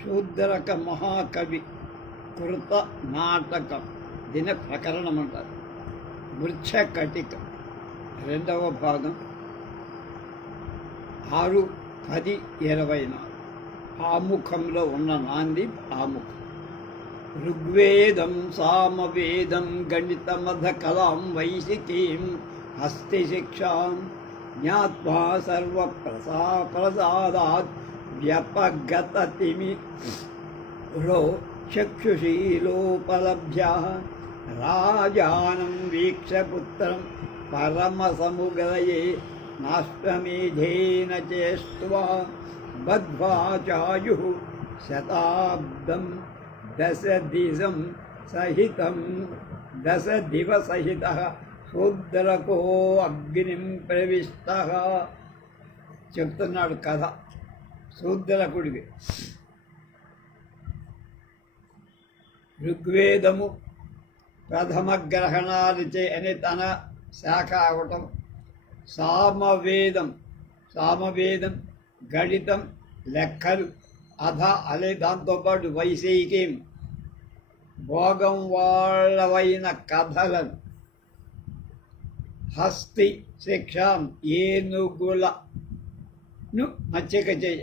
శూద్రక మహాకవి కృత నాటకం దిన ప్రకరణం అంటారు. మృచ్ఛకటిక రెండవ భాగం 6-10-24 ఆముఖంలో ఉన్న నాంది ఆముఖం. ఋగ్వేదం సామవేదం గణితమధ కలాం వైశికీం హస్తి శిక్షాం జ్ఞాత్వా సర్వప్రసాదాత్ వ్యపగతతిమిరో చక్షుషీలోపలభ్య రాజానం వీక్షపుత్రం పరమసముగలయే నాశ్వమేధేన చేష్ట్వా బద్ధ్వా చాయుః శతాబ్దం దశదిశం సహితం దశదివసహితః శూద్రకో అగ్నిం ప్రవిష్టః. చెప్తున్నాడు కథ శూద్రకుడికి. ఋగ్వేదము ప్రథమ గ్రహణాలు అని తన శాఖ అవటం, సామవేదం గణితం లెక్కలు, అధ అలే దాంతోపాటు వైశేఖిం భోగం వాళ్ళవైన కథలను, హస్తి శిక్షాం ఏనుగులను మచ్చిక చేయ,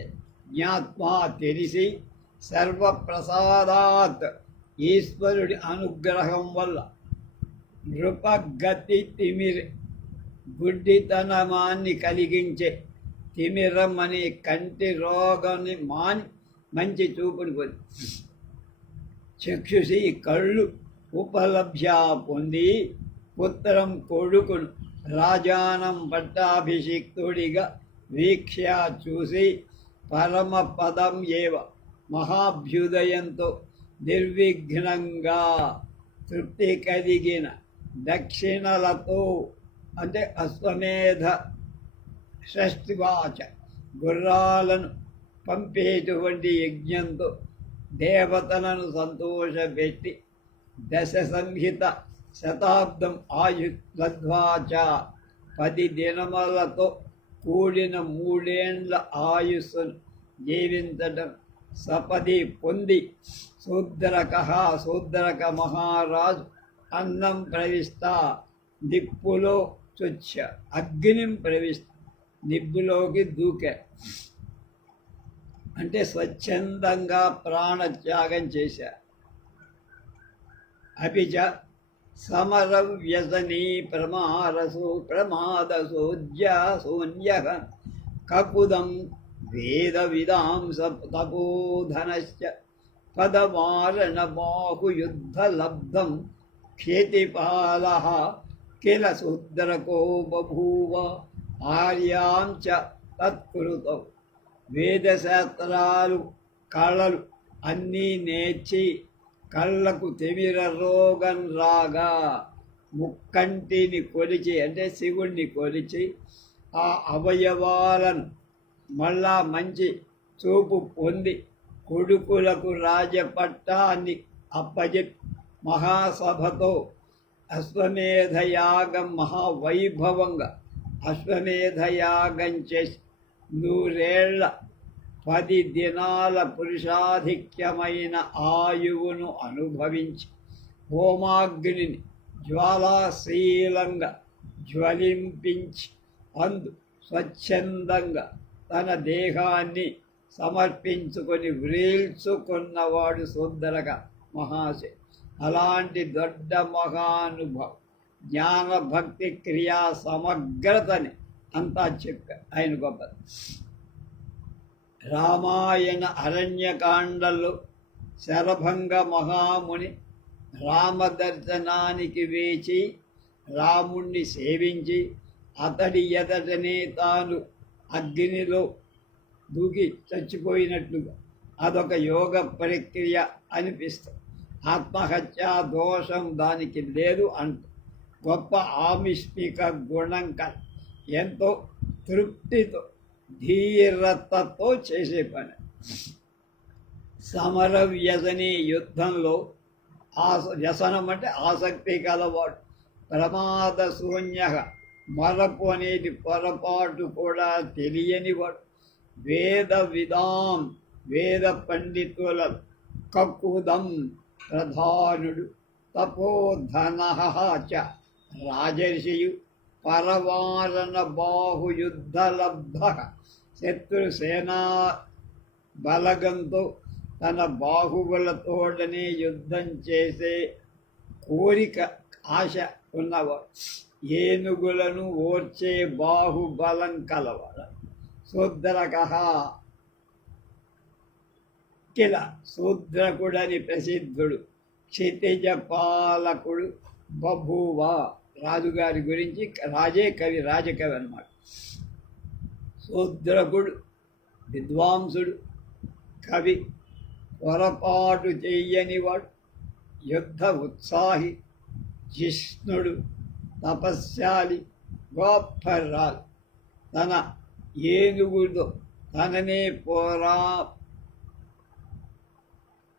జ్ఞాత్మా తెలిసి, సర్వప్రసాదాత్ ఈశ్వరుడి అనుగ్రహం వల్ల, నృపగతి తిమిర్ గుడ్డితనమాన్ని కలిగించే, తిమిరం అనే కంటి రోగాన్ని మాని మంచి చూపుని పొంది, చక్షుషి కళ్ళు ఉపలభ్య పొంది, పుత్రం కొడుకును రాజానం పట్టాభిషిక్తుడిగా వీక్ష చూసి, పరమ పదం ఏవ మహాభ్యుదయంతో నిర్విఘ్నంగా తృప్తి కలిగిన దక్షిణలతో అంటే అశ్వమేధ షష్ఠివాచ గుర్రాలను పంపేటువంటి యజ్ఞంతో దేవతలను సంతోషపెట్టి, దశ సంహిత శతాబ్దం ఆయుర్ధ్వాచ 10 దినములతో కూడిన 3 ఏండ్ల ఆయుస్సును జీవించటం సపది పొంది, శూద్రక మహారాజు అన్నం ప్రవిష్ట నిప్పులో చొచ్చ, అగ్నిం ప్రవిష్ట నిప్పులోకి దూకా అంటే స్వచ్ఛందంగా ప్రాణత్యాగం చేశా. అపిచ సమరవ్యసనీ ప్రమాదసోజ్యాసోన్య కకుదం వేద విదాంస తపోధనశ్చ పదమారణ బాహుయుద్ధలబ్ధం క్షేతిపాలః కిల శూద్రకో బభూవ ఆర్యాం చ తత్కృతౌ. వేదశాస్త్రాలు కళలు అన్నీ నేర్చి కళ్ళకు తిమిర రోగం రాగా ముక్కంటిని కొలిచి అంటే శివుణ్ణి కొలిచి, ఆ అవయవాలను మళ్ళా మంచి చూపు పొంది, కొడుకులకు రాజపట్టాన్ని అప్పజెప్పి మహాసభతో అశ్వమేధయాగం మహావైభవంగా అశ్వమేధయాగం చేసి 100 ఏళ్ల 10 దినాల పురుషాధిక్యమైన ఆయువును అనుభవించి, హోమాగ్నిని జ్వాలాశీలంగా జ్వలింపించి అందు స్వచ్ఛందంగా తన దేహాన్ని సమర్పించుకొని వ్రీల్చుకున్నవాడు శూద్రక మహాశయ. అలాంటి దొడ్డ మహానుభవం జ్ఞానభక్తి క్రియా సమగ్రతని అంతా చెప్పారు. ఆయన గొప్పది. రామాయణ అరణ్యకాండలో శరభంగ మహాముని రామదర్శనానికి వేచి రాముణ్ణి సేవించి, అతడి ఎదటనే తాను అగ్నిలో దూకి చచ్చిపోయినట్లుగా అదొక యోగ ప్రక్రియ అనిపిస్తుంది. ఆత్మహత్యా దోషం దానికి లేదు అంటూ గొప్ప ఆమిష్మిక గుణం కల, ఎంతో తృప్తితో ధీరతతో చేసే పని. సమర వ్యసని యుద్ధంలో వ్యసనం అంటే ఆసక్తి కలవాడు, ప్రమాద శూన్య మరపు అనేది పొరపాటు కూడా తెలియనివాడు, వేద విదాం వేద పండితుల కక్కుదం ప్రధానుడు తపోధన చ రాజర్షియు పరవారణ బాహుయుద్ధలబ్ధ శత్రుసేనా బలగంతో తన బాహువులతోడనే యుద్ధం చేసే కోరిక ఆశ ఉన్నవాడు, ఏనుగులను ఓర్చే బాహుబలం కలవాడు. శూద్రక కిల శూద్రకుడని ప్రసిద్ధుడు, క్షితిజ పాలకుడు బభూవ. రాజుగారి గురించి రాజే కవి, రాజకవి అన్నమాట. శూద్రకుడు విద్వాంసుడు, కవి, పొరపాటు చెయ్యనివాడు, యుద్ధ ఉత్సాహి, జిష్ణుడు, తపస్శాలి, గొప్ప రాజు. తన ఏనుగుతో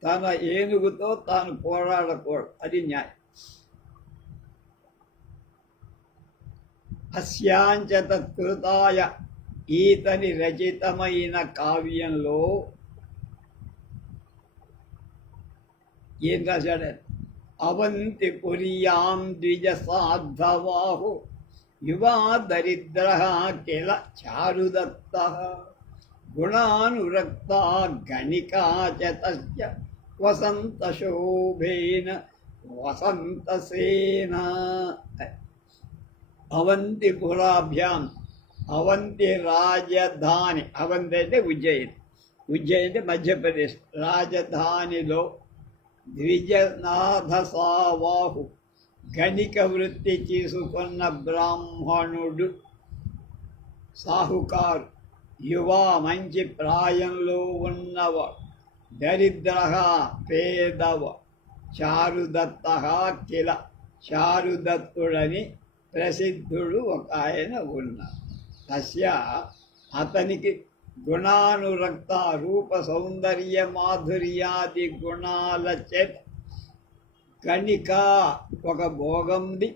తన ఏనుగుతో తాను పోరాడకూడదు, అది న్యాయం. అస్యాంచ తత్కృతాయ, ఈతని రచితమైన కావ్యంలో ఏం రాశాడు? అవంతి పురియాం ద్విజ సాధవాహు యువా దరిద్ర కిల చారుదత్త గుణానురక్త గణికా చ తస్య వసంత శోభేన వసంతసేన. అవంతి పురాభ్యాం, అవంతి రాజధాని, అవంతి అంటే ఉజ్జయిని, ఉజ్జయిని అంటే మధ్యప్రదేశ్, రాజధానిలో ద్విజనాథ సావాహు గణిక వృత్తి తీసుకున్న బ్రాహ్మణుడు, సాహుకారు, యువ మంచి ప్రాయంలో ఉన్నవాడు, దరిద్ర పేదవ, చారుదత్త కిల చారుదత్తుడని ప్రసిద్ధుడు ఒక ఆయన ఉన్నారు. తస్య అతనికి గుణానురక్త రూప సౌందర్య మాధుర్యాది గుణాల చేత కణిక ఒక భోగంది,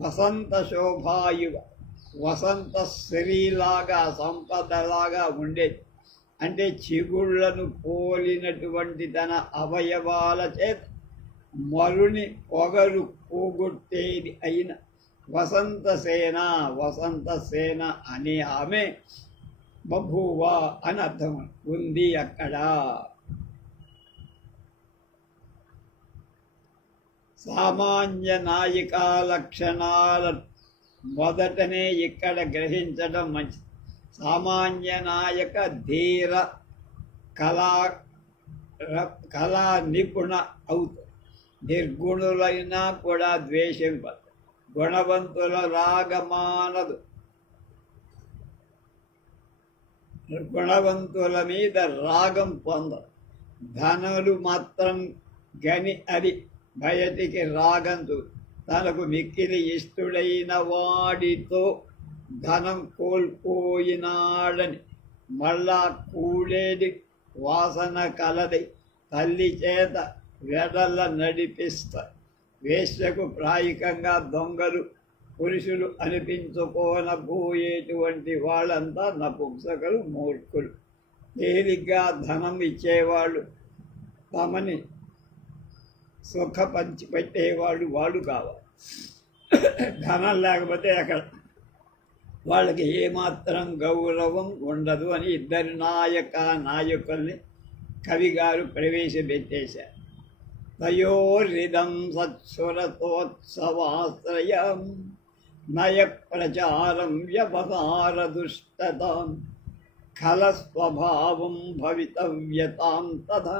వసంత శోభాయువ వసంత స్త్రీలాగా సంపదలాగా ఉండేది. అంటే చిగుళ్లను పోలినటువంటి తన అవయవాల చేత మరుని పొగరు పోగొట్టేది అయిన వసంతసేన, వసంతసేన అనే ఆమె బభూవ అని అర్థం ఉంది అక్కడ. సామాన్య నాయికా లక్షణాల మొదటనే ఇక్కడ గ్రహించడం మంచిది. సామాన్య నాయక ధీర కళా నిపుణ అవుతుంది. నిర్గుణులైనా కూడా ద్వేషింపదు, గుణవంతుల రాగమానదు, గుణవంతుల మీద రాగం పొందదు. ధనులు మాత్రం గని అది బయటికి రాగంతు, తనకు మిక్కిలి ఇష్టుడైన వాడితో ధనం కోల్పోయినాడని మళ్ళా కూడేది వాసన కలది తల్లి చేత వెడల నడిపిస్తారు. వేశ్యకు ప్రాయికంగా దొంగలు పురుషులు అనిపించుకోనబోయేటువంటి వాళ్ళంతా నపుంసకులు, మూర్ఖులు. తేలిగ్గా ధనం ఇచ్చేవాళ్ళు, తమని సుఖ పంచిపెట్టేవాళ్ళు వాళ్ళు కావాలి. ధనం లేకపోతే అక్కడ వాళ్ళకి ఏమాత్రం గౌరవం ఉండదు అని ఇద్దరు నాయకుల్ని కవిగారు ప్రవేశపెట్టేశారు. తయోరిదం సత్సురతోత్సవాశ్రయం నయ ప్రచారం వ్యవహార దుష్టతాం ఖలస్వభావం భవితవ్యతాం తథా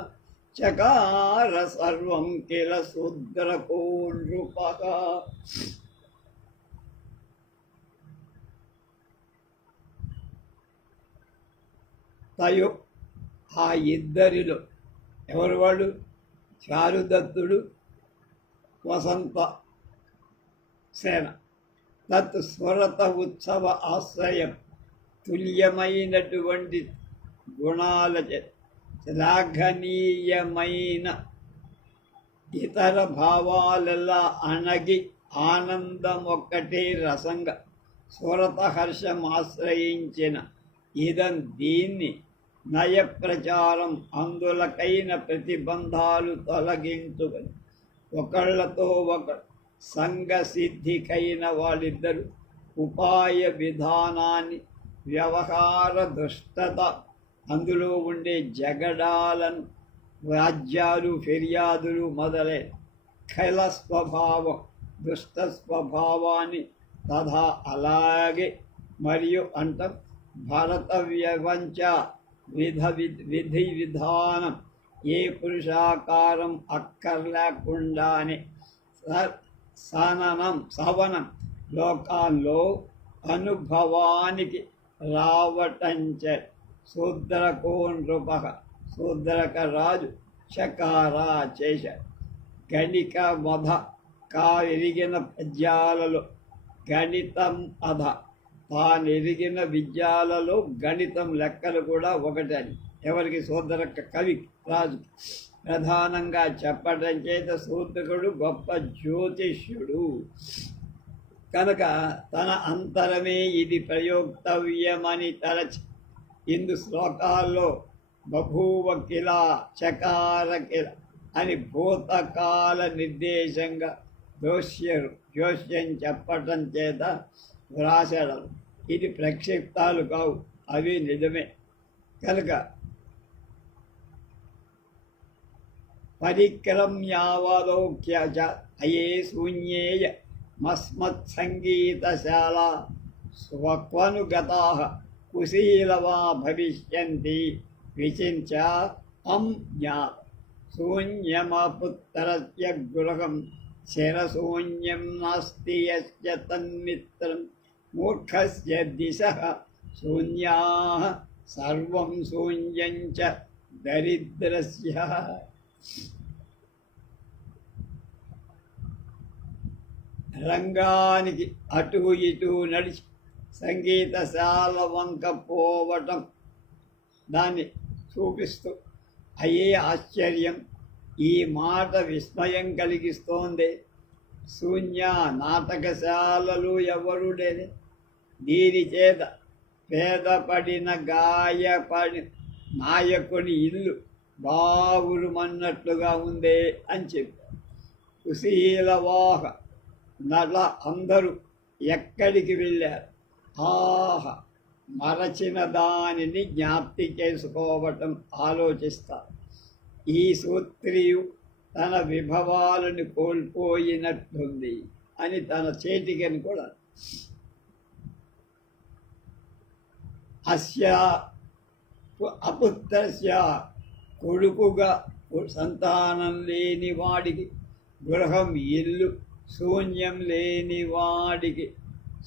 చకార సర్వం కిల శూద్రకో నృపః. తయో ఆ ఇద్దరిలో ఎవరు వాళ్ళు? చారుదత్తుడు, వసంత సేన. తత్ స్వరత ఉత్సవ ఆశ్రయం తుల్యమైనటువంటి గుణాల శ్లాఘనీయమైన ఇతర భావాలెల్లా అణగి ఆనందం ఒక్కటే రసంగా స్వరత హర్షం ఆశ్రయించిన దీన్ని నయ ప్రచారం అందులకైన ప్రతిబంధాలు తొలగించుకొని ఒకళ్ళతో ఒకరు సంఘ సిద్ధికైన వాళ్ళిద్దరు ఉపాయ విధానాన్ని వ్యవహార దుష్టత అందులో ఉండే జగడాలను వ్యాజ్యాలు ఫిర్యాదులు మొదలై ఖైల స్వభావం దుష్ట స్వభావాన్ని తథా అలాగే మరియు అంటాం భరత వ్యవంచ విధి విధానం ఏ పురుషాకారం అక్కర్లేకుండానే సవనం లోకాల్లో అనుభవానికి రావటంచే శూద్రకో నృప శూద్రక రాజు చకారా చేశాడు. గణిక మధ కావిరిగిన పద్యాలలో గణితం అధ తానెరిగిన విద్యాలలో గణితం లెక్కలు కూడా ఒకటని ఎవరికి శూద్రక కవి రాజు ప్రధానంగా చెప్పడం చేత శూద్రకుడు గొప్ప జ్యోతిష్యుడు కనుక తన అంతరమే ఇది ప్రయోక్తవ్యమని తలచి ఇందు శ్లోకాల్లో బభూవ కిల చకార కిల అని భూతకాల నిర్దేశంగా జోస్యం చెప్పటం చేత వ్రాసడం ఇది ప్రక్షిప్తాలు కావు, అవి నిజమే. కనుక పరిక్రమ్యావలోక్య అయే శూన్యేయ మస్మత్సంగీతశాల స్వక్వనుగతా కుశీలవా భవిష్యంతి విచించ జ్ఞాత శూన్యమపుత్తరస్య గృహం శరశూన్యం నాస్తి యస్య తన్మిత్రం మూర్ఖస్య దిశః శూన్యాః సర్వం శూన్యం చ దరిద్రస్య. రంగానికి అటు ఇటు నడిచి సంగీతశాల వంక పోవటం దాన్ని చూపిస్తూ అయ్యే ఆశ్చర్యం, ఈ మాట విస్మయం కలిగిస్తోంది. శూన్య నాటకశాలలు ఎవరు లేని దీని చేత పేదపడిన గాయపడి నాయకుని ఇల్లు బావురుమన్నట్లుగా ఉందే అని చెప్పారు. కుశీలవాహ నల అందరూ ఎక్కడికి వెళ్ళారు? ఆహ మరచిన దానిని జ్ఞాప్తి చేసుకోవటం ఆలోచిస్తారు. ఈ సూత్రియు తన విభవాలను కోల్పోయినట్లుంది అని తన చేతికని కూడా అస్య అపుత్రస్య కొడుకుగా సంతానం లేని వాడికి గృహం ఇల్లు శూన్యం లేని వాడికి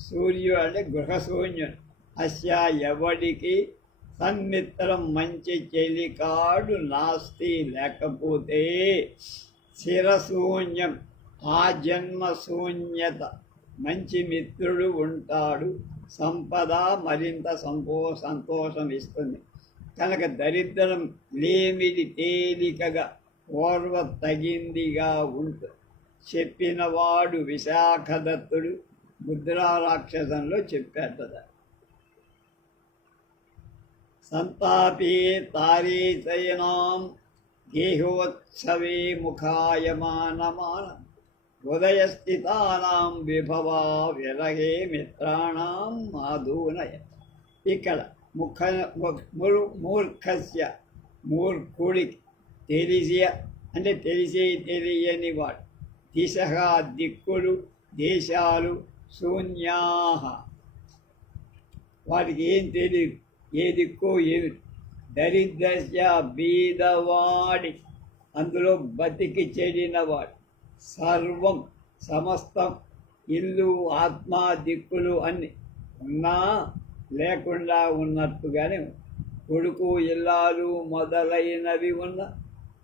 సూర్యుడు అంటే గృహశూన్యుడు. అస్య ఎవడికి సన్మిత్రం మంచి చెలికాడు నాస్తి లేకపోతే శిరశూన్యం ఆ జన్మ శూన్యత మంచి మిత్రుడు ఉంటాడు, సంపద మరింత సంతోషం ఇస్తుంది. కనుక దరిద్రం లేమిది తేలికగా ఓర్వ తగిందిగా ఉంటుంది చెప్పినవాడు విశాఖదత్తుడు ముద్రారాక్షసంలో చెప్పాట. సంతాపే తారీశయనాం గేహోత్సవే ముఖాయమానమాన హృదయస్థితానాం విభవా విరహే మిత్రాణం మాధూనయ. ఇక్కడ మూర్ఖస్య మూర్ఖుడికి తెలిసి అంటే తెలియని వాడు దిశ దిక్కులు దేశాలు శూన్యా వాడికి ఏం తెలియదు, ఏ దిక్కో ఏమి. దరిద్రస్య బీదవాడి అందులో బతికి చెడినవాడు సర్వం సమస్తం ఇల్లు ఆత్మ దిక్కులు అన్ని ఉన్నా లేకుండా ఉన్నట్టుగానే కొడుకు ఇల్లాలు మొదలైనవి ఉన్న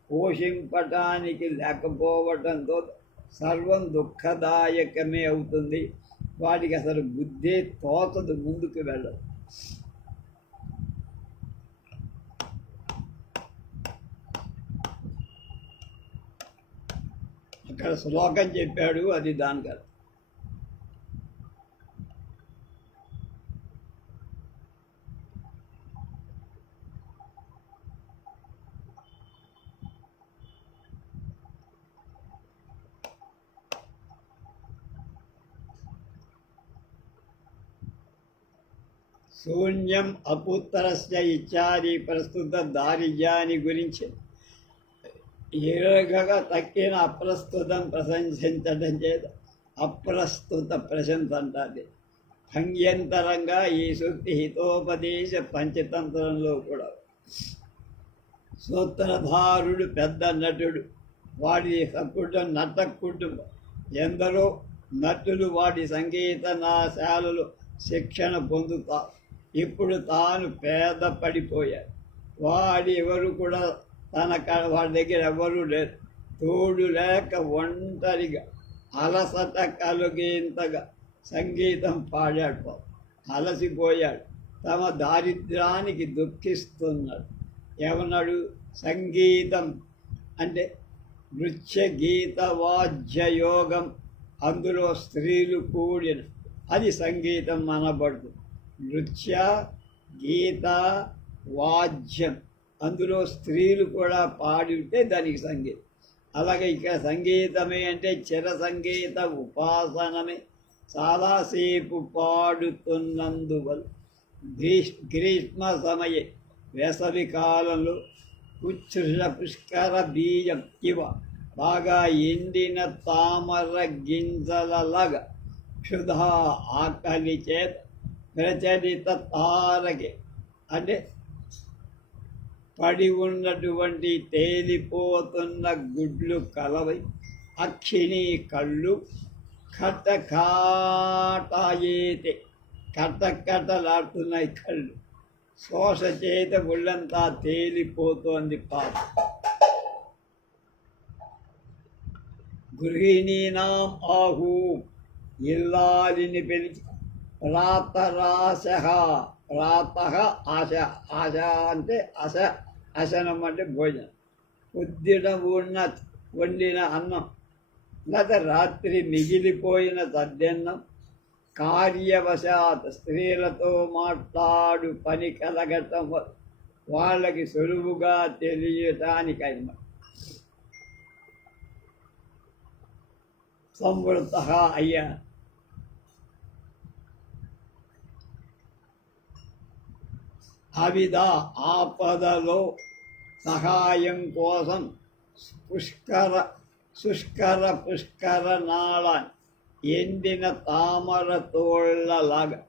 పోషింపటానికి లేకపోవటంతో సర్వం దుఃఖదాయకమే అవుతుంది. వాడికి అసలు బుద్ధే తోచదు, ముందుకు వెళ్ళదు. అక్కడ శ్లోకం చెప్పాడు, అది దానికి అర్థం. శూన్యం అపుత్రస్య ఇత్యాది ప్రస్తుత దారిద్ర్యాన్ని గురించి ఎరగగా తక్కిన అప్రస్తుతం ప్రశంసించడం చేత అప్రస్తుత ప్రశంస అంటారు. భంగ్యంతరంగా ఈ సూక్తి హితోపదేశ పంచతంత్రంలో కూడా సూత్రధారుడు పెద్ద నటుడు, వాడి నట కుటుంబం, ఎందరో నటులు వాడి సంగీతనాశాలలో శిక్షణ పొందుతారు. ఇప్పుడు తాను పేద పడిపోయాడు. ఎవరు కూడా వాడి దగ్గర ఎవరూ లేరు. తోడు లేక ఒంటరిగా అలసట కలిగేంతగా సంగీతం పాడాడు. అలసిపోయాడు. తమ దారిద్ర్యానికి దుఃఖిస్తున్నాడు. ఏమన్నాడు? సంగీతం అంటే నృత్య గీత వాద్యయోగం, అందులో స్త్రీలు కూడిన అది సంగీతం అనబడుతుంది. నృత్య గీత వాద్యం, అందులో స్త్రీలు కూడా పాడి ఉంటే దానికి సంగీతం. అలాగే ఇక్కడ సంగీతమే అంటే చిర సంగీత ఉపాసనమే. చాలాసేపు పాడుతున్నందువల్ల గ్రీష్మ సమయే, వేసవి కాలంలో ఉచ్ఛృష పుష్కర బీజం ఇవ బాగా ఎండిన తామర గింజలలాగా క్షుధా ఆకలి చేత ప్రచలిత తారకి అంటే పడి ఉన్నటువంటి తేలిపోతున్న గుడ్లు కలవై అక్షిణి కళ్ళు కటకాటాయేతే కటకటలాడుతున్నాయి కళ్ళు. శ్వాస చేత ఒళ్ళంతా తేలిపోతోంది పాప. గృహిణీనాం ఆహు, ఇల్లాలిని పిలిచి ప్రాతరాశ, ప్రాత ఆశ, ఆశ అంటే అశనం అంటే భోజనం, వండిన అన్నం లేదా రాత్రి మిగిలిపోయిన సద్దన్నం, కార్యవశాత్ స్త్రీలతో మాట్లాడు పని కలగటం వాళ్ళకి సులువుగా తెలియటానికైనా సంవృత అయ్యా. అవిధ ఆపదలో సహాయం కోసం పుష్కర నాళాన్ని ఎండిన తామర తోళ్లలాగా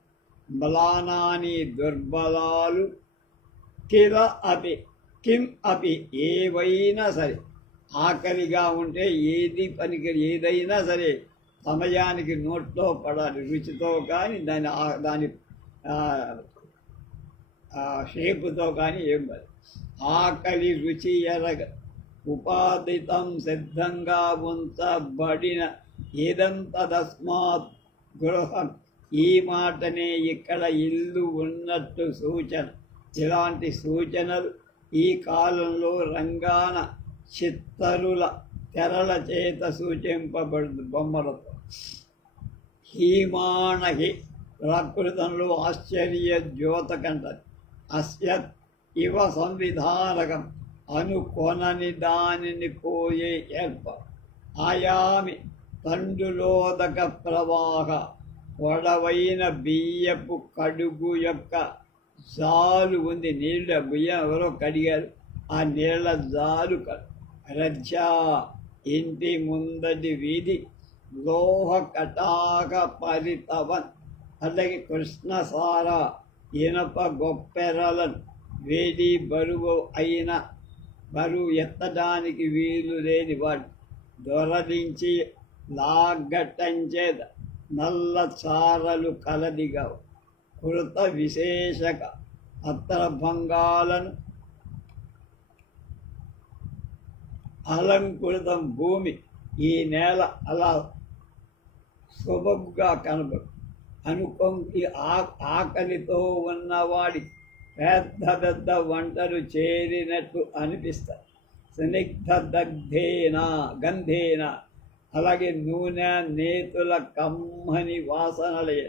బలానాని దుర్బలాలు కిం అపి ఏవైనా సరే, ఆకలిగా ఉంటే ఏదైనా సరే సమయానికి నోట్లో పడాలి. రుచితో కానీ దాని షేపుతో కానీ ఏం పడదు. ఆకలి రుచి ఎరగ ఉపాదితం సిద్ధంగా ఉంచబడిన ఏదంతదస్మాత్ గృహం, ఈ మాటనే ఇక్కడ ఇల్లు ఉన్నట్టు సూచన. ఇలాంటి సూచనలు ఈ కాలంలో రంగాన చిత్తరుల తెరల చేత సూచింపబడు బొమ్మలతో. హీమాణహి ప్రాకృతంలో ఆశ్చర్య ద్యోతకంటది. అస్యత్ ఇవ సంవిధానకం, అనుకొనని దానిని పోయే ఏర్పాటు. ఆయామి తండులోదక ప్రవాహ, పొడవైన బియ్యపు కడుగు యొక్క జాలు ఉంది. నీళ్ళ బియ్యం ఎవరో కడిగారు, ఆ నీళ్ల జాలు రజ్జా ఇంటి ముందటి వీధి లోహ కటాక పరితవన్, అలాగే కృష్ణసార ఇనప గొప్పెరలను వేడి బరువు ఎత్తడానికి వీలు లేని వాడు దొరలించి లాగట్టంచేద నల్ల చారలు కలదిగా కృత విశేషక అత్తరభంగాలను అలంకృతం భూమి, ఈ నేల అలా శుభంగా కనబడు. ఆకలితో ఉన్నవాడి పెద్ద పెద్ద వంటలు చేరినట్టు అనిపిస్తాయి. స్నిగ్ధ గంధేన అలాగే నూనె నేతుల కమ్మని వాసనలే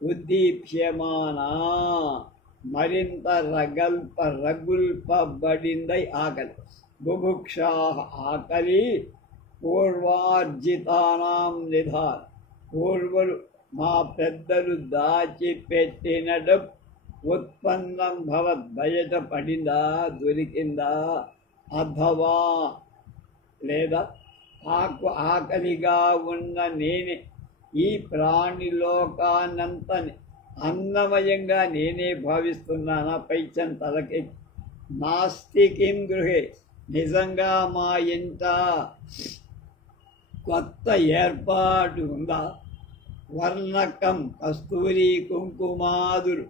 ఉద్దీప్యమానా మరింత రగుల్పబడిందై ఆకలి. బుభుక్షా ఆకలి పూర్వార్జితానాం నిధాన్, పూర్వులు మా పెద్దలు దాచిపెట్టిన ఉత్పన్నం భవత్ బయట పడిందా, దొరికిందా, అథవా లేదా ఆకలిగా ఉన్న నేనే ఈ ప్రాణిలోకానంతని అన్నమయంగా నేనే భావిస్తున్నానా? పైచం తలకి నాస్తి కిం గృహే, నిజంగా మా ఇంట కొత్త ఏర్పాటు ఉందా? వర్ణకం కస్తూరి కుంకుమాదులు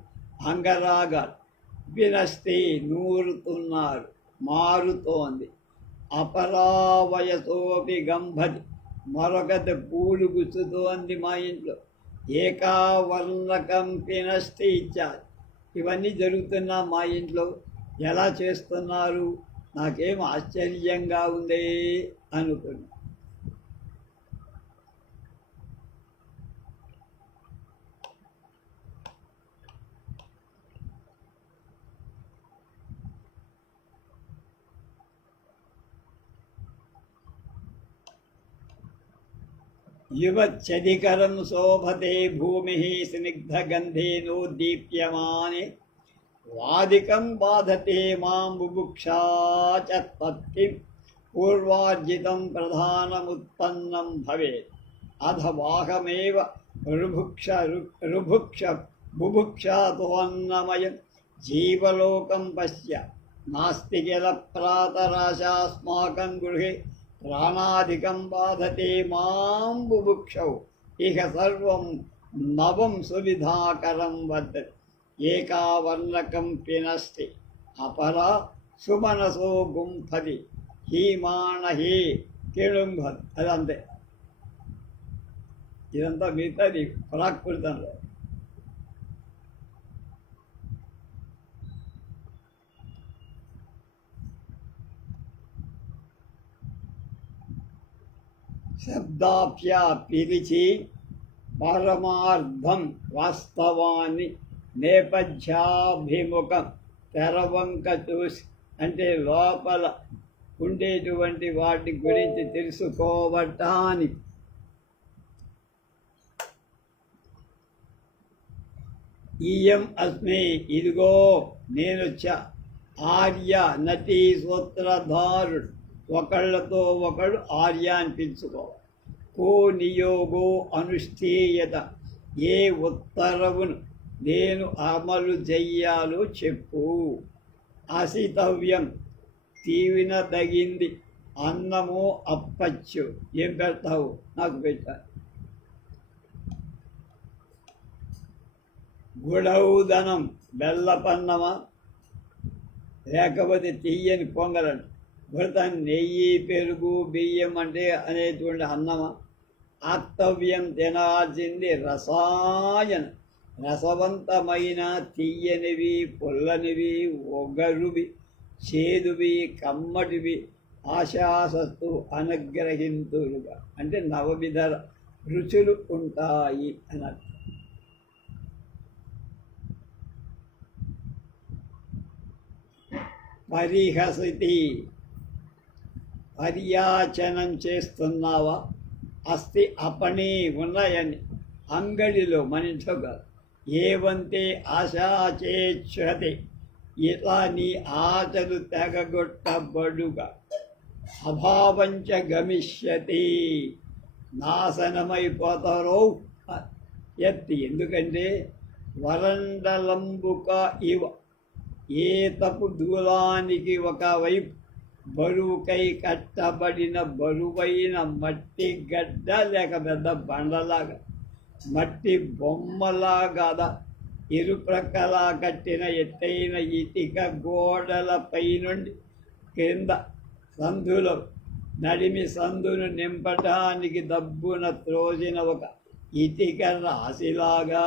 అంగరాగాలు వినస్తే నూరుతున్నారు, మారుతోంది. అపరావయసోపి గంభది, మరొకటి పూలు గుచ్చుతోంది మా ఇంట్లో. ఏకావర్ణకం పినష్టి ఇచ్చారు. ఇవన్నీ జరుగుతున్నా మా ఇంట్లో ఎలా చేస్తున్నారు? నాకేం ఆశ్చర్యంగా ఉందే అనుకున్నా. యువచ్చధికరం శోభతే భూమి స్నిగ్ధగంధేనోద్దీప్యమానే వాదికం బాధతే మాం బుభుక్షా చ తత్కిం పూర్వార్జితం ప్రధానముత్పన్నం భవేత్ అథవాహమేవ బుభుక్షాతోన్నమయం జీవలోకం పశ్య నాస్తి కిల ప్రాతరాశాస్మాకం గృహే ప్రాణాధికం బాధతే మాం బుభుక్షౌ ఇహ సర్వం నవం సువిధాకరం వద్దతి ఏకావర్ణకం పినస్తి అపరా సుమనసో గుంఫది హీమాణ హే కిళుంభద్. అదంతే, ఇదంతా మిగతాది ప్రాకృతంలో. శబ్దాప్య పిలిచి పరమార్థం వాస్తవాన్ని నేపథ్యాభిముఖం తెరవంక చూసి, అంటే లోపల ఉండేటువంటి వాటి గురించి తెలుసుకోవటానికి. ఇయం అస్మి, ఇదిగో నేనొచ్చా. ఆర్య నటీ సూత్రధారుడు, ఒకళ్ళతో ఒకళ్ళు ఆర్య అని పిలుచుకోవాలి. కో నియోగో అనుష్ఠేయత, ఏ ఉత్తరవును నేను అమలు చెయ్యాలో చెప్పు. అసితవ్యం, తీవినదగింది. అన్నము అప్పచ్చు, ఏం పెడతావు? నాకు పెట్టా. గుడౌదనం, బెల్లపన్నమా లేకపోతే తీయని పొంగలంట. భృతం, నెయ్యి, పెరుగు, బియ్యం అంటే అనేటువంటి అన్నమా? ఆత్తవ్యం, తినాల్సింది రసాయన, రసవంతమైన తీయనివి, పుల్లనివి, ఒగరువి, చేదువి, కమ్మటివి, ఆశాసత్తు అనుగ్రహింతులుగా, అంటే నవవిధ రుచులు ఉంటాయి అన్నట్టు. పరిహసితి, పర్యాచనం చేస్తున్నావా? అస్తి అపణి, ఉన్నాయని అంగడిలో, మన ఇంట్లో కాదు. ఏవంతే ఆశాచేక్షతి, ఇలా నీ ఆశలు తెగగొట్టబడుగా. అభావంచ గమిష్యతి, నాశనమైపోతారో ఎత్తి. ఎందుకంటే వరండలంబుక ఇవ, ఏతపు దూలానికి ఒకవైపు బరువుకై కట్టబడిన బరువైన మట్టి గడ్డ, లేక పెద్ద బండలాగా, మట్టి బొమ్మలాగా ఇరుప్రక్కలా కట్టిన ఎత్తైన ఇటుక గోడలపై నుండి కింద సందులో నడిమి సందును నింపటానికి దబ్బున త్రోసిన ఒక ఇటుక రాశిలాగా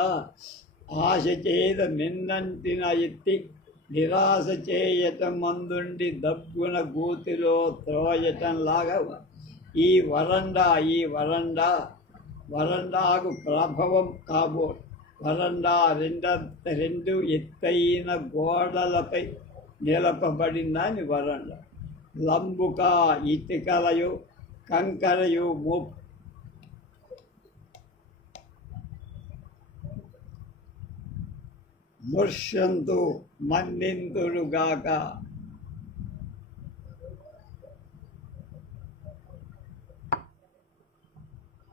ఆశ చేత మిన్నంటిన ఎత్తి నిరాశ చేయటం మందుండి దబ్బున గూతిలో త్రోయటంలాగా ఈ వరండాకు ప్రభావం కాబో. వరండా రెండు ఎత్తైన గోడలపై నిలపబడిందని వరండా. లంబుక, ఇటుకలయు కంకరయు ముష్యంతు మన్నింతురుగాక.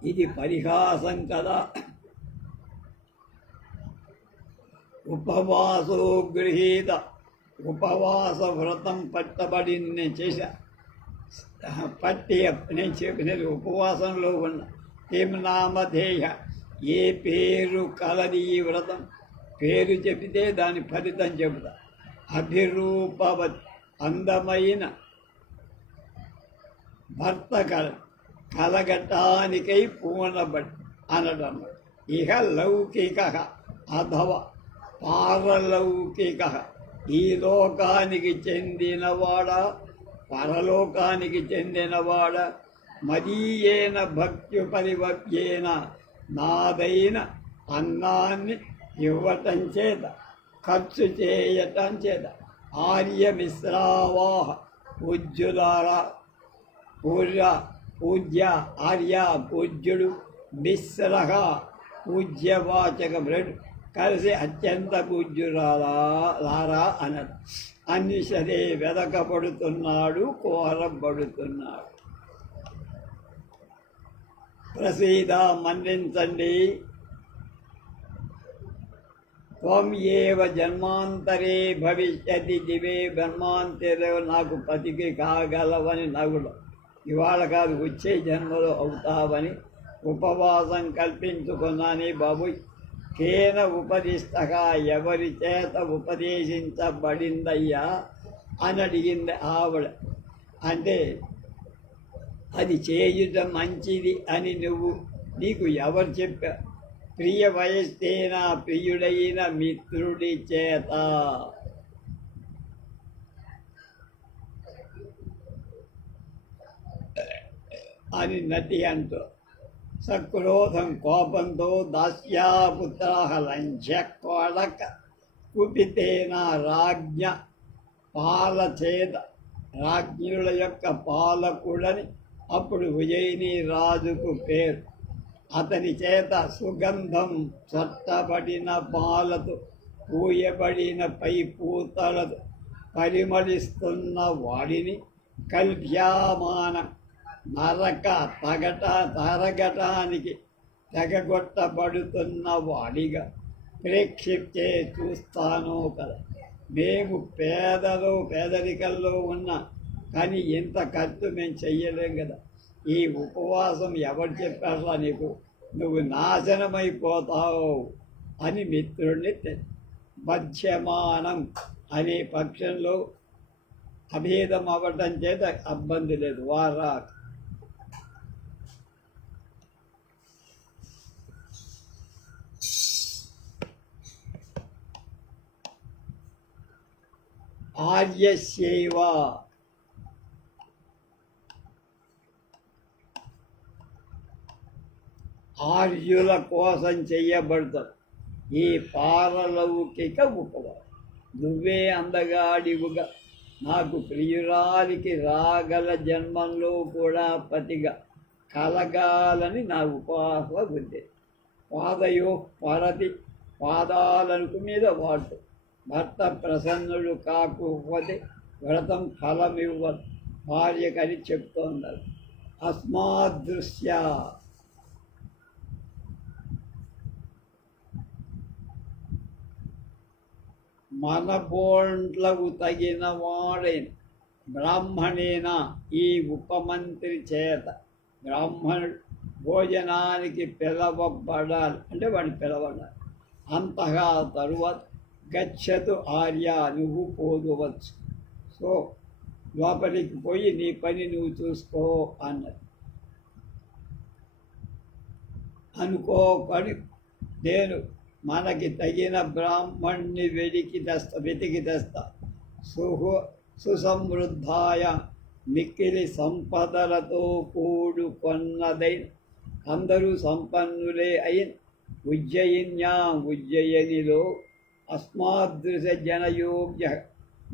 ఇది పరిహాసం కదా. ఉపవాసో గృహీత, ఉపవాస వ్రతం పట్టబడింది చేశా. పట్టి నేను చెప్పినది ఉపవాసంలో ఉన్న ఏం నామధేయ, ఏ పేరు కలది ఈ వ్రతం, పేరు చెబితే దాని ఫలితం చెబుతా. అభిరూపవత్, అందమైన భర్త కలగటానికై పూర్ణబడి అనడం. ఇహ లౌకిక అథవా పారలౌకిక, ఈ లోకానికి చెందినవాడా పరలోకానికి చెందినవాడ, మదీయేన భక్త్యుపరివప్యేన, నాదైన అన్నాన్ని ఇవ్వటం చేత, ఖర్చు చేయటం చేత. ఆర్యమిశ్రావాహ, పూజ్యులారా, పూజ్య ఆర్య పూజ్యుడు, మిశ్రహ పూజ్యవాచక భ్రడు, కలిసి అత్యంత పూజ్యురారా అన్నది. అన్నిసరే వెదకబడుతున్నాడు, కోరబడుతున్నాడు. ప్రసీద, మన్నించండి. త్వం ఏవ జన్మాంతరే భవిష్యతి దివే బ్రహ్మాంతరే, నాకు పతికి కాగలవని నగుడు. ఇవాళ కాదు, వచ్చే జన్మలో అవుతావని ఉపవాసం కల్పించుకున్నానే బాబోయ్. కేన ఉపదిష్టగా, ఎవరి చేత ఉపదేశించబడిందయ్యా అని అడిగింది ఆవిడ. అంటే అది చేయుట మంచిది అని నీకు ఎవరు చెప్పా? ప్రియ వయస్సేన, ప్రియుడైన మిత్రుడి చేత. అని నటి అంటూ సక్రోధం, కోపంతో, దాస్యాపుత్రాహ లంఛ కొడక కుపితేన రాజ్ఞ పాలచేత, రాజ్ఞుల యొక్క పాలకుడని అప్పుడు ఉజ్జయిని రాజుకు పేరు. అతని చేత సుగంధం, చట్టబడిన పాలతో పూయబడిన పై పూతలతో పరిమళిస్తున్న వాడిని కల్ప్యామాన, నరక తరగటానికి తెగగొట్టబడుతున్న వాడిగా ప్రేక్షిప్తే చూస్తాను కదా. మేము పేదరికల్లో ఉన్నా కానీ ఇంత ఖర్చు మేము చెయ్యలేం కదా. ఈ ఉపవాసం ఎవరు చెప్పారా నీకు, నువ్వు నాశనమైపోతావు అని మిత్రుడిని మధ్యమానం అనే పక్షంలో అభేదం అవ్వటం చేత ఇబ్బంది లేదు. వారా ఆర్యసేవ, ఆర్యుల కోసం చెయ్యబడతారు ఈ పారలౌకిక ఉపవాసం. నువ్వే అందగాడివుగా, నాకు ప్రియురాలికి రాగల జన్మంలో కూడా పతిగా కలగాలని నా ఉపవాస బుద్ధి. పాదయో పరతి, పాదాలకు మీద వాడు. భర్త ప్రసన్నుడు కాకపోతే వ్రతం ఫలమివ్వదు భార్యకని చెప్తోంది. అస్మాదృశ్య మన బోంట్లకు తగిన వాడైన బ్రాహ్మణేన, ఈ ఉపమంత్రి చేత బ్రాహ్మణుడు భోజనానికి పిలవబడాలి అంటే వాడిని పిలవడాలి. అంతగా తరువాత గచ్చతు ఆర్య, నువ్వు పోదువచ్చు. సో లోపలికి పోయి నీ పని నువ్వు చూసుకో అన్నది. అనుకోకొని నేను మనకి తగిన బ్రాహ్మణ్ణి వెతికి తెస్తా. సుసమృద్ధాయ, మిక్కిలి సంపదలతో కూడుకొన్నదై, అందరూ సంపన్నులే అయిన ఉజ్జయినిలో అస్మాదృశ జనయోగ్య,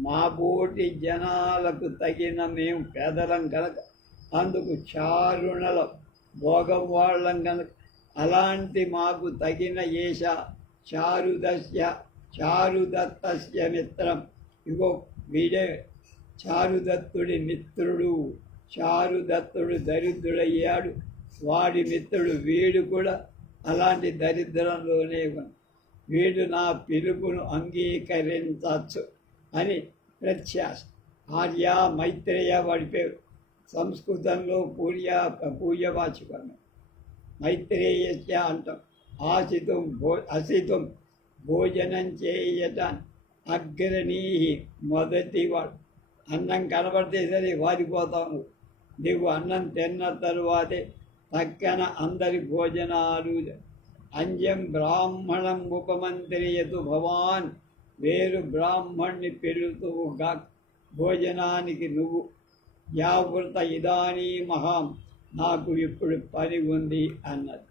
మా బోటి జనాలకు తగిన మేము పేదలం కనుక, అందుకు చారుణల భోగం వాళ్ళం కనుక, అలాంటి మాకు తగిన ఏష చారుదస్య చారుదత్తస్య మిత్రం. ఇగో వీడే చారుదత్తుడి మిత్రుడు. చారుదత్తుడు దరిద్రుడయ్యాడు, వాడి మిత్రుడు వీడు కూడా అలాంటి దరిద్రంలోనే ఉన్నాడు. వీడు నా పిలుపును అంగీకరించచ్చు అని ప్రత్యాశ. ఆర్య మైత్రేయ వాడి పేరు. సంస్కృతంలో పూర్యవాచకం మైత్రేయస్య అంటాం. అసితం భోజనం చేయటాన్ని అగ్రణీ మొదటివాడు. అన్నం కనబడితే సరే వాడిపోతాను. నీవు అన్నం తిన్న తరువాతే పక్కన అందరి భోజనాలు. అంజం బ్రాహ్మణం ఉపమంత్రియతు భవాన్. వేరు బ్రాహ్మణ్ణి పెరుగుతువుగా భోజనానికి నువ్వు. యావృత ఇదానీ మహాం, నాకు ఇప్పుడు పని ఉంది అన్నది.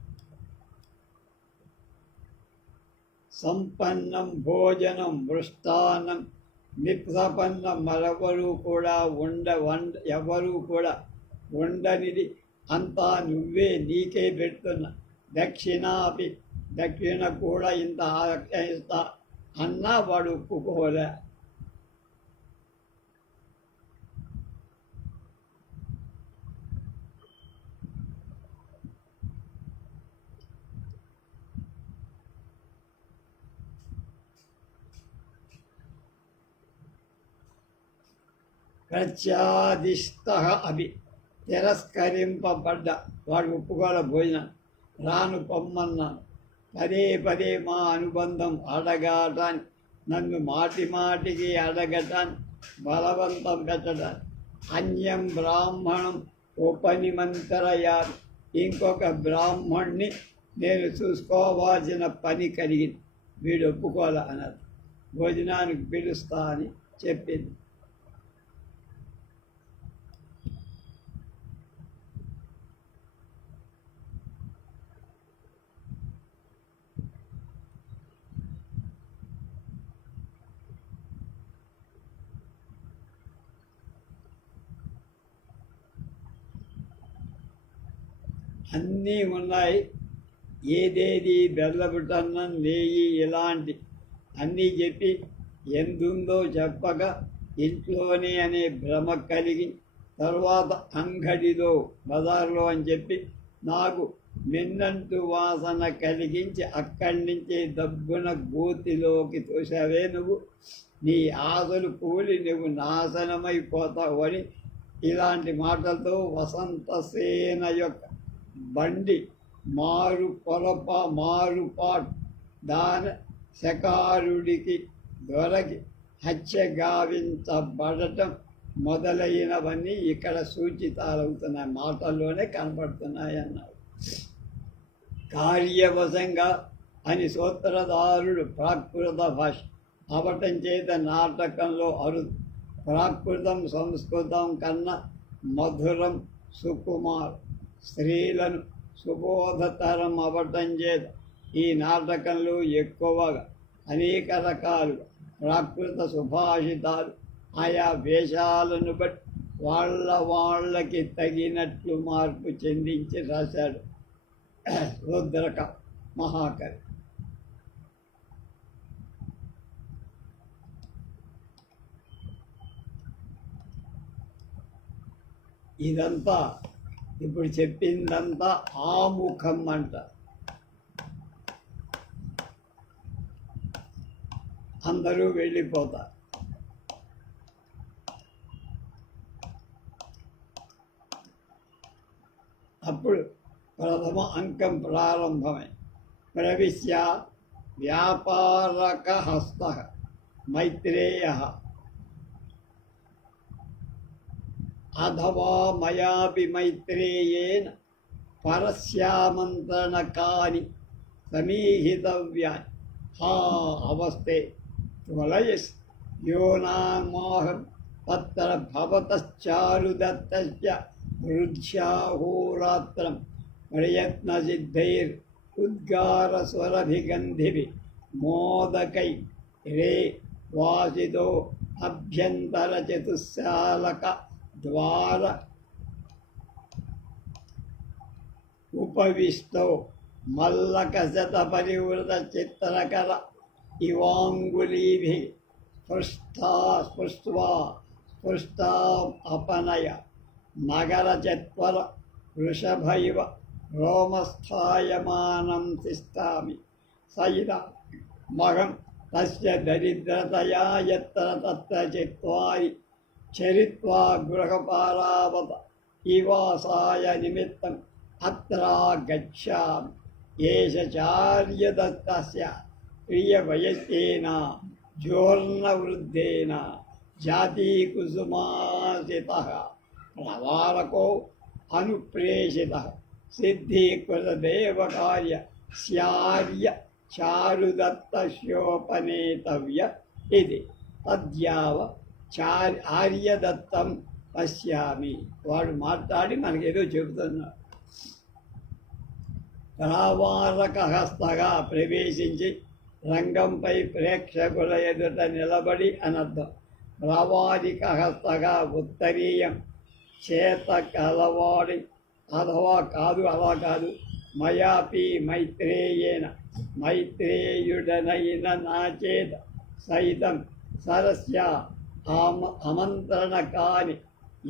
సంపన్నం భోజనం మృష్టాన్నం నిప్సపన్నం మరెవరూ కూడా ఎవరూ కూడా ఉండనిది అంతా నువ్వే, నీకే పెడుతున్నా. దక్షిణ కూడా ఇంత ఆఖ్యాయిస్తా అన్నా వాడు ఒప్పుకోలే. ప్రత్యాదిష్ట అభి, తిరస్కరింపబడ్డ వాడు ఒప్పుకోల. భోజనం రాను పొమ్మన్నాను. పదే పదే మా అనుబంధం అడగటాన్ని, నన్ను మాటికి అడగటాన్ని బలవంతం పెట్టడానికి. అన్యం బ్రాహ్మణం ఉపనిమంతరయారు, ఇంకొక బ్రాహ్మణ్ణి నేను చూసుకోవాల్సిన పని కలిగింది. వీడు ఒప్పుకోలే అన్నది. భోజనానికి పిలుస్తా అని చెప్పింది. అన్నీ ఉన్నాయి. ఏదేది బెల్లబుటన్నం నెయ్యి ఇలాంటి అన్నీ చెప్పి ఎందుందో చెప్పగా ఇంట్లోనే అనే భ్రమ కలిగి, తర్వాత అంగడిలో బజార్లో అని చెప్పి నాకు మిన్నంటు వాసన కలిగించి అక్కడి నుంచి దబ్బున గోతిలోకి తోసావే నువ్వు. నీ ఆశలు కూలి నువ్వు నాశనమైపోతావు అని ఇలాంటి మాటలతో వసంతసేన యొక్క బండి మారుపాటు దాని శకారుడికి దొరకి హత్య గావించబడటం మొదలైనవన్నీ ఇక్కడ సూచితాలవుతున్నాయి, మాటల్లోనే కనపడుతున్నాయి అన్నారు. కార్యవశంగా అని సూత్రధారుడు ప్రాకృత భాష అవటం చేత నాటకంలో ప్రాకృతం సంస్కృతం కన్నా మధురం సుకుమార్. స్త్రీలను సుబోధతరం అవటం చేత ఈ నాటకంలో ఎక్కువగా అనేక రకాలుగా ప్రాకృత సుభాషితాలు ఆయా వేషాలను బట్టి వాళ్ళకి తగినట్లు మార్పు చెందించి రాశాడు రుద్రక మహాకవి. ఇదంతా ఇప్పుడు చెప్పిందంతా ఆముఖం అంట. అందరూ వెళ్ళిపోతారు. అప్పుడు ప్రథమ అంకం ప్రారంభమై ప్రవిశ్య వ్యాపారక హస్త మైత్రేయ అథవా మయాపి మైత్రేయేన పరస్యామంత్రణకాని సమీహితవ్యాని. హా అవస్థే త్వలయస్ యోనామాహం తత్ర భవతశ్చారుదత్తస్య వృద్ధ్యాహోరాత్రం ప్రయత్నసిద్ధైర్ ఉద్గారస్వరభిగంధిభి మోదకై రే వాసిదో అభ్యంతర చతుశాలక ద్వార ఉపవిష్టో మల్లక శత పరివృత చిత్రకర ఇవాంగులీభిः స్పృష్ట్వా స్పృష్టామపనయ నగరచత్వర వృషభైవ రోమస్థాయమానం తిష్టామి సయిద మగం తస్య దరిద్రతయా యత్ర తత్ర చత్వారి చరిత్వా గృహపారావత ఈవాసాయ నిమిత్తం అత్రా గచ్ఛామి ఏష చార్యదత్తస్య ప్రియవయస్యేన జోర్ణవృద్ధేన జాతీకుసుమాసితః ప్రవారకో అనుప్రేషితః సిద్ధీకృతదేవకార్య స్యార్య చారుదత్తస్యోపనేతవ్య ఇది తద్యావ ఆర్యదత్తం పశ్యామి. వాడు మాట్లాడి మనకేదో చెబుతున్నాడు. ప్రావారకహస్తగా ప్రవేశించి రంగంపై ప్రేక్షకుల ఎదుట నిలబడి అనర్థం. ప్రావారికహస్తగా ఉత్తరీయం చేత కలవాడి అథవా కాదు, అలా కాదు. మయాపి మైత్రేయేన మైత్రేయుడనైన నా చేత సైతం సరస్య ఆమంత్రణ కాని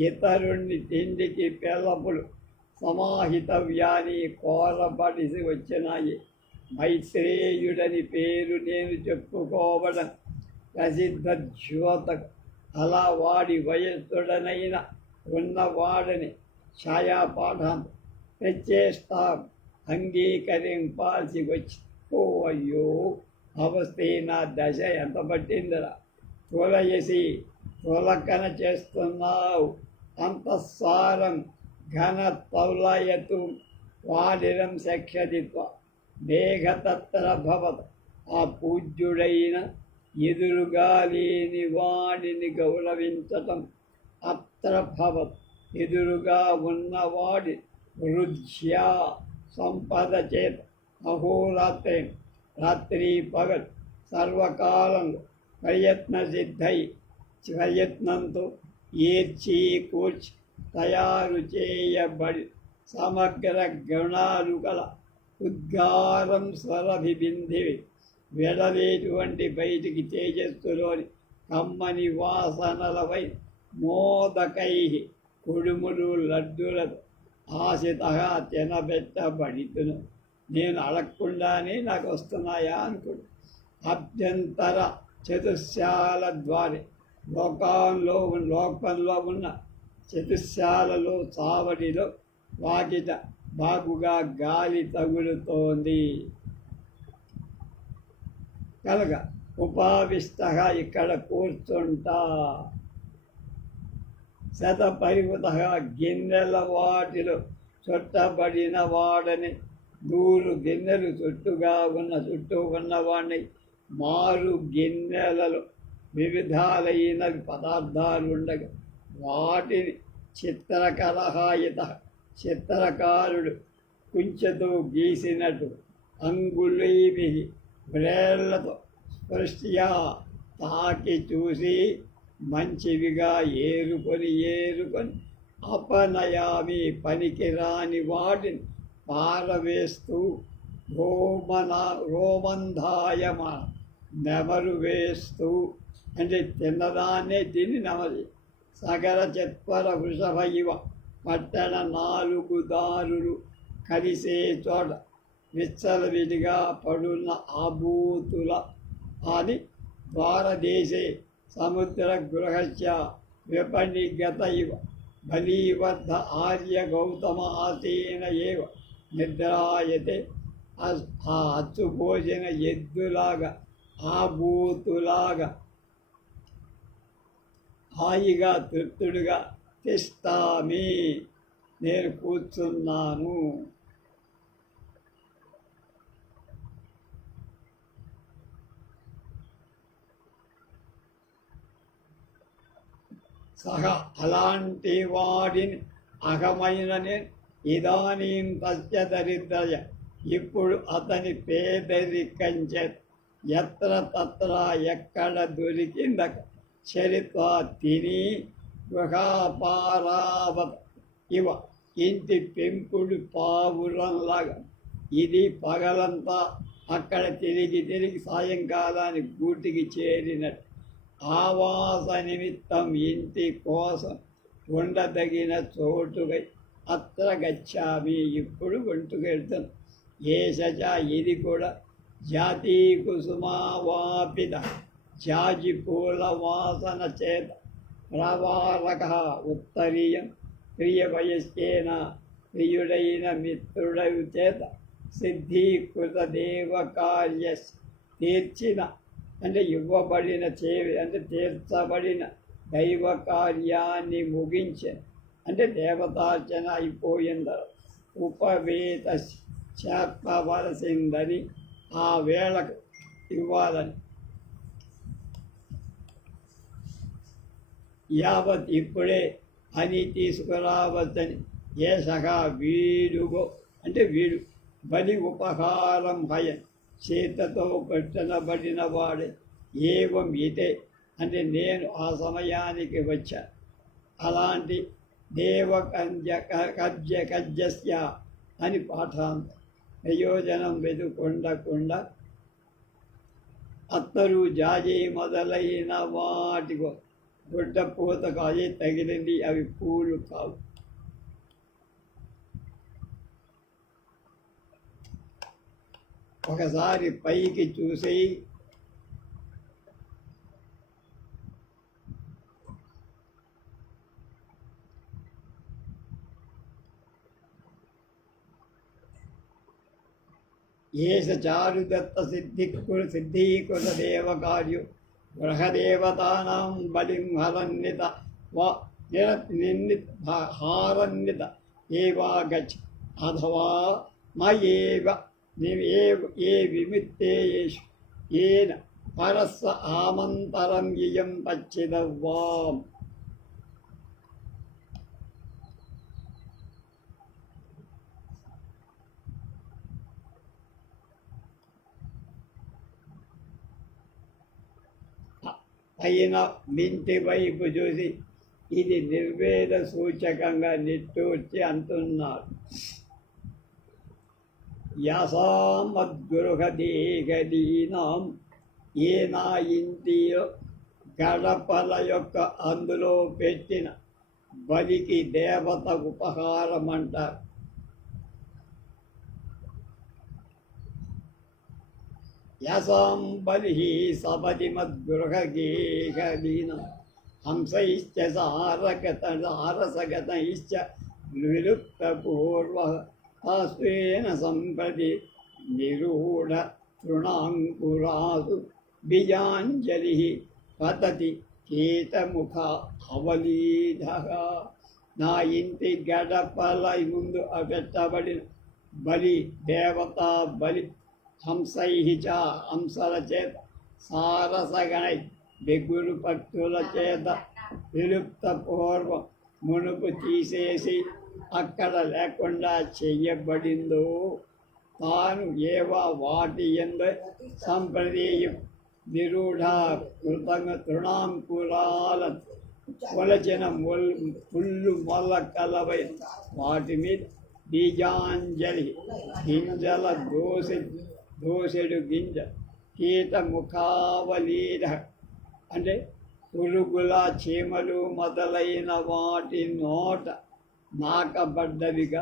ఇతరుణ్ణి తిండికి పిల్లపులు సమాహితవ్యాని కోరబడిసి వచ్చినాయి. మైత్రేయుడని పేరు నేను చెప్పుకోవడం ప్రసిద్ధ జ్యోతకు. అలా వాడి వయస్సుడనైన ఉన్నవాడని ఛాయాపాఠం ప్రచేస్తాం అంగీకరింపాల్సి వచ్చి. ఓ అయ్యో అవస్థే, నా దశ ఎంత పట్టిందిరా. తులయసి తులకన చేస్తున్నావు. అంతఃసారం ఘన తౌలయతు వాడిరం శక్షదిత్వ మేఘతత్ర భవత్. ఆ పూజ్యుడైన ఎదురుగా లేని వాడిని గౌరవించటం అత్ర భవత్. ఎదురుగా ఉన్నవాడి వృద్ధ్యా సంపద చేత అహోరాత్రి రాత్రి పగల్ సర్వకాలంలో ప్రయత్నంతో ఏర్చి కూర్చి తయారు చేయబడి సమగ్ర గుణాలు గల ఉద్గారం స్వరభిబిందివి వెడలేటువంటి బయటికి తేజస్సులోని కమ్మని వాసనలపై మోదకై కుడుములు లడ్డులతో ఆశితగా తినబెట్టబడితును. నేను అడగకుండానే నాకు వస్తున్నాయా అనుకోడు. అభ్యంతర చతుశాల ద్వారా లోకంలో ఉన్న చతుశాలలో చావడిలో వాకిట బాగుగా గాలి తగులుతోంది కనుక ఉపావిష్టగా ఇక్కడ కూర్చుంటా. శతపరిమితగా గిన్నెల వాటిలో చుట్టబడిన వాడని 100 గిన్నెలు చుట్టూ ఉన్నవాడిని మారు గిన్నెలలో వివిధాలైన పదార్థాలు ఉండగా వాటిని చిత్రకారుడు కుంచెతో గీసినట్టు అంగుళీభి వ్రేళ్లతో స్పృష్ట్యా తాకి చూసి మంచివిగా ఏరుకొని అపనయామి పనికిరాని వాటిని పారవేస్తూ రోమంధాయమాన నెమరు వేస్తూ, అంటే తిన్నదాన్నే తిని నమది. సగర చత్వర వృషభ ఇవ పట్టణ 4 దారులు కలిసే చోట విచ్చలవిడిగా పడున్న ఆభూతుల అని ద్వారదేశే సముద్ర గృహస్య విపణిగత ఇవ బలీవద్ధ ఆర్య గౌతమ ఆసేన ఏవ నిద్రాయతే. ఆ అచ్చుపోసిన ఎద్దులాగా ఆభూతులాగా హాయిగా తృప్తుడుగా తిష్టామి, నేను కూర్చున్నాను. సహ అలాంటి వాడిని అహమైన నేను ఇదానీం తస్య దరిద్రయ ఇప్పుడు అతని పేదరికంచే ఎత్ర తత్ర ఎక్కడ దొరికిందక చరిత్వ తిని గృహపారావత ఇవ ఇంటి పెంపుడు పావురంలాగా ఇది పగలంతా అక్కడ తిరిగి తిరిగి సాయంకాలానికి గూటికి చేరినట్టు ఆవాస నిమిత్తం ఇంటి కోసం ఉండదగిన చోటుకై అత్ర గచ్చామి ఇప్పుడు ఒంటుకెళ్తాను. ఏషచ ఇది కూడా జాతీ కుసుమావాపిత జాజి పూల వాసన చేత ప్రవారక ఉత్తరీయం ప్రియ వయస్కేన ప్రియుడైన మిత్రుడవు చేత సిద్ధీకృత దేవకార్య తీర్చిన అంటే ఇవ్వబడిన అంటే తీర్చబడిన దైవ కార్యాన్ని ముగించే అంటే దేవతార్చన అయిపోయింద ఉపవేత చెప్పవలసిందని ఆ వేళకు ఇవ్వాలని యావత్ ఇప్పుడే అని తీసుకురావద్దని ఏసగా వీడుగో అంటే వీడు బలి ఉపహారం భయం చేతతో పెట్టనబడిన వాడే ఏవం ఇదే అంటే నేను ఆ సమయానికి వచ్చా. అలాంటి కజ్జస్య అని పాఠాంతం. ప్రయోజనం వెతుకొండకుండా అత్తరు జాజి మొదలైన వాటికో గుడ్డ పూతకు అదే తగిలింది, అవి పూలు కావు. ఒకసారి పైకి చూసి ఏష చారుదత్త సిద్ధీకృత దేవకార్యు గృహదేవతానాం బలిం హరన్నిత హారన్నిత ఏవాగచ్చ అథవా మయేవ ఏ విమిత్తేషు ఏన పరస్స ఆమంతరం ఇయం పచ్చిదవ్వాం. అయిన మింటి వైపు చూసి ఇది నిర్వేద సూచకంగా నిట్టూర్చి అంటున్నారు. యాసామద్గృహదేహదీనాం ఏ నా ఇంటిలో గడపల యొక్క అందులో పెట్టిన బలికి దేవత ఉపహారం అంటారు. యసాం బలి సపది మద్గృహగేహదీనం హంసైశ్చ సారసగతైశ్చ విలుప్తపూర్వ స్వేన సంప్రతి నిరూఢ తృణాంకురాసు బిజాంజలి పతతి కేతముఖ అవలీధ. నా ఇంటి గడపల ముందు పెట్టబడిన బలి దేవతా బలి హంసై చ హంసల చేత సారసగణై బెగురు పక్షుల చేత విలుప్త పూర్వం మునుపు తీసేసి అక్కడ లేకుండా చెయ్యబడిందో తాను ఏవా వాటి ఎందు సంప్రదేయం నిరూఢ కృతంగా తృణాంకురాల కొలచిన పుల్లు మొల్ల కలవై వాటి మీద బీజాంజలి గింజల దోసెడు గింజ కీట ముఖావలీధ అంటే పురుగుల చీమలు మొదలైన వాటి నోట నాకబడ్డవిగా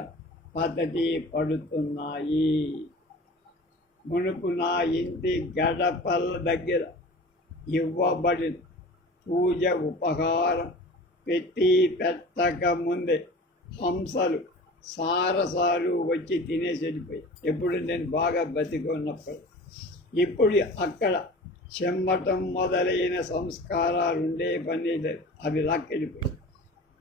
పద్ధతి పడుతున్నాయి. మునుపు నా ఇంటి గడపల దగ్గర ఇవ్వబడిన పూజ ఉపహారం పెట్టి పెట్టక ముందే హంసలు సారసాలు వచ్చి తినేసి వెళ్ళిపోయి. ఎప్పుడు నేను బాగా బతికున్నప్పుడు. ఇప్పుడు అక్కడ చెమ్మటం మొదలైన సంస్కారాలు ఉండే పని లేదు, అవి లాక్కెళ్ళిపోయి.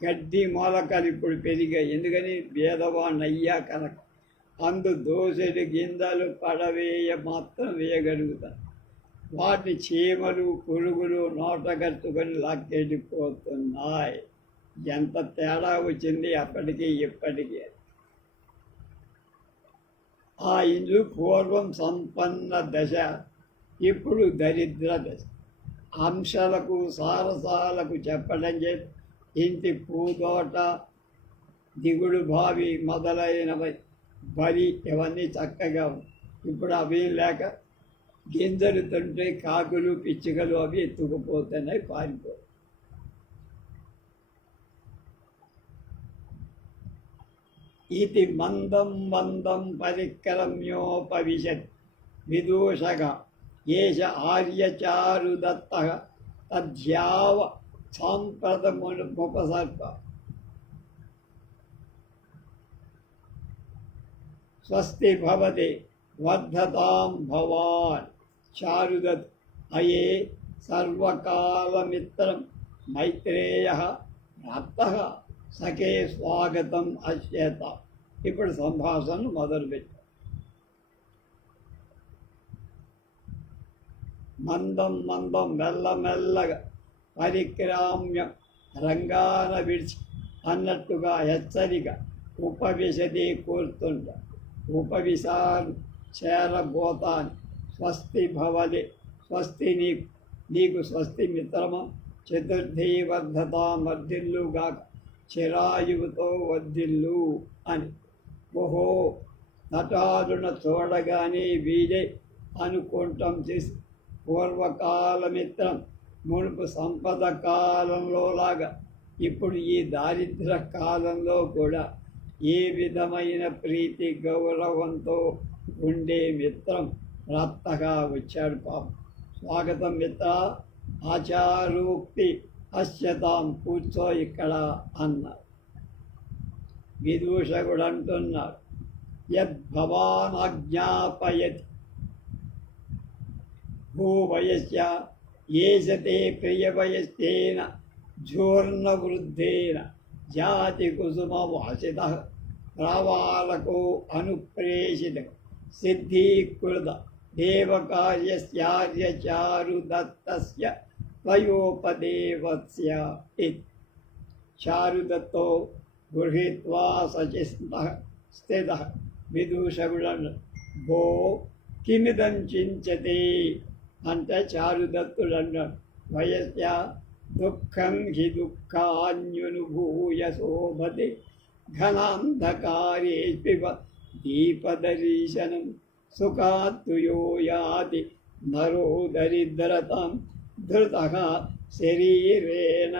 గడ్డి మొలకలు ఇప్పుడు పెరిగాయి, ఎందుకని భేదవాణ్ణి అయ్యా కనుక. అందు దోసెడు గింజలు పడవేయ మాత్రం వేయగలుగుతాను. వాటిని చీమలు పురుగులు నోటగట్టుకొని లాక్కెళ్ళిపోతున్నాయి. ఎంత తేడా వచ్చింది అప్పటికి ఇప్పటికీ. ఆ ఇల్లు పూర్వం సంపన్న దశ, ఇప్పుడు దరిద్ర దశ. అంశాలకు సారసాలకు చెప్పడం చేసి ఇంటి పూతోట దిగుడు బావి మొదలైనవి బలి ఇవన్నీ చక్కగా ఇప్పుడు అవి లేక గింజలు తింటే కాకులు పిచ్చుకలు అవి ఎత్తుకుపోతున్నాయి, పారిపో. ఇది మందం మందం పరిక్రమ్యోపవిశత్ విదూషక ఏష ఆర్యచారుదత్త తద్యావ సాంప్రదముపసర్ప. స్వస్తి భవతి వర్ధతాం భవాన్ చారుదత్ అయే సర్వకాలమిత్రం మైత్రేయ ప్రాప్తః సఖే స్వాగతం అశ్యత. ఇప్పుడు సంభాషణ మొదలుపెట్టాం. మందం మందం మెల్లమెల్లగా పరిక్రామ్య రంగాన విడిచి అన్నట్టుగా హెచ్చరిక ఉపవిశది కూర్చుంట. ఉపవిశాను చేరబోతాను. స్వస్తి భవది స్వస్తి నీకు స్వస్తి మిత్రమా. చతుర్థీ వర్ధతాం వర్ధిల్లుగాక, చిరాయువుతో వర్ధిల్లు అని. ఓహో నటారుణ చూడగానే వీడే అనుకుంటాం చేసి పూర్వకాలమిత్రం మునుపు సంపద కాలంలోలాగా ఇప్పుడు ఈ దారిద్ర కాలంలో కూడా ఏ విధమైన ప్రీతి గౌరవంతో ఉండే మిత్రం ప్రాప్తగా వచ్చాడు. పాపం స్వాగతం మిత్ర, ఆచారోక్తి అశ్యతాం, కూర్చో ఇక్కడ అన్నారు. విదూషకుడు అంటున్నాడు, యద్భవాన్ ఆజ్ఞాపయతి భూవయస్య ఏషతే ప్రియవయస్యేన ఝూర్ణవృద్ధేన జాతి కుసుమ వాసిత ప్రావాలకో అనుప్రేషిత సిద్ధీకృత దేవకార్యస్యార్యచారుదత్తస్య త్వయోపదేవస్య ఇతి. చారుదత్తో గృహీత్వా సచిస్తః స్థితః. విదూషకుడు భో కిమిదం చించతే అంటే చారుదత్తుడు అన్నాడు, వయస్య దుఃఖం హి దుఃఖాన్యనుభూయ శోభతే ఘనాంధకారేష్పిబ దీపదర్శనం సుఖాత్తు యాతి నరో దరిద్రతాం ధృతః శరీరేణ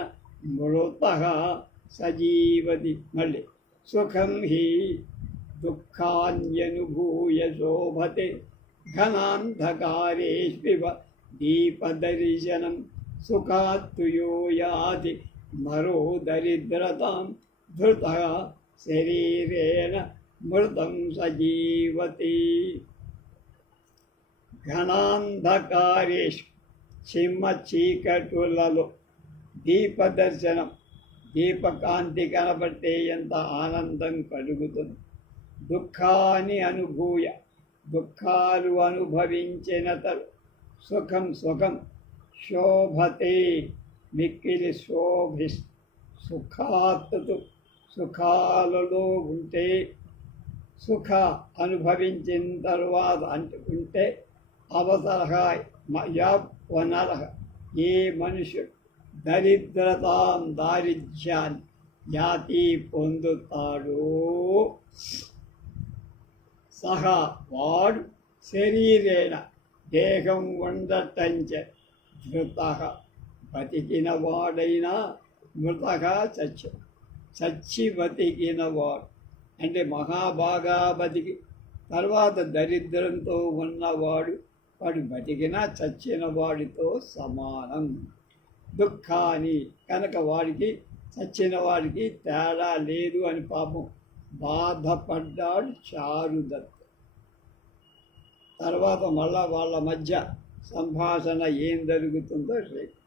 మృతః సజీవతి. మళ్ళీ సుఖం హి దుఃఖాన్యనుభూయ శోభతే ఘనాంధకారేష్పిబ దీపదర్శనం సుఖాత్తు యాతి నరో దరిద్రతాం ధృతః శరీరేణ మృతం సజీవతి. ఘనాంధకారేషు చిమ్మ చీకటులలో దీపదర్శనం, దీపకాంతి కనబడితే ఎంత ఆనందం కలుగుతుంది. దుఃఖాన్ని అనుభూయ, దుఃఖాలు అనుభవించిన సుఖం సుఖం శోభతే మిక్కిలి సుఖాత్తు సుఖాలలో ఉంటే, సుఖ అనుభవించిన తర్వాత అంటుకుంటే అవసరహ వనరహ ఏ మనుషుడు దరిద్రతాం దారిద్ర్యాన్ని జాతి పొందుతాడో సహా వాడు శరీరేణ దేహం ఉండటంచ ధృతః బతికిన వాడైనా మృతగా చచ్చి బతికినవాడు అంటే మహాబాగా బతికి తర్వాత దరిద్రంతో ఉన్నవాడు వాడు బతికినా చచ్చిన వాడితో సమానం. దుఃఖాన్ని కనుక వాడికి చచ్చిన వాడికి తేడా లేదు అని పాపం బాధపడ్డాడు చారుదత్. తర్వాత మళ్ళా వాళ్ళ మధ్య సంభాషణ ఏం జరుగుతుందో రేపు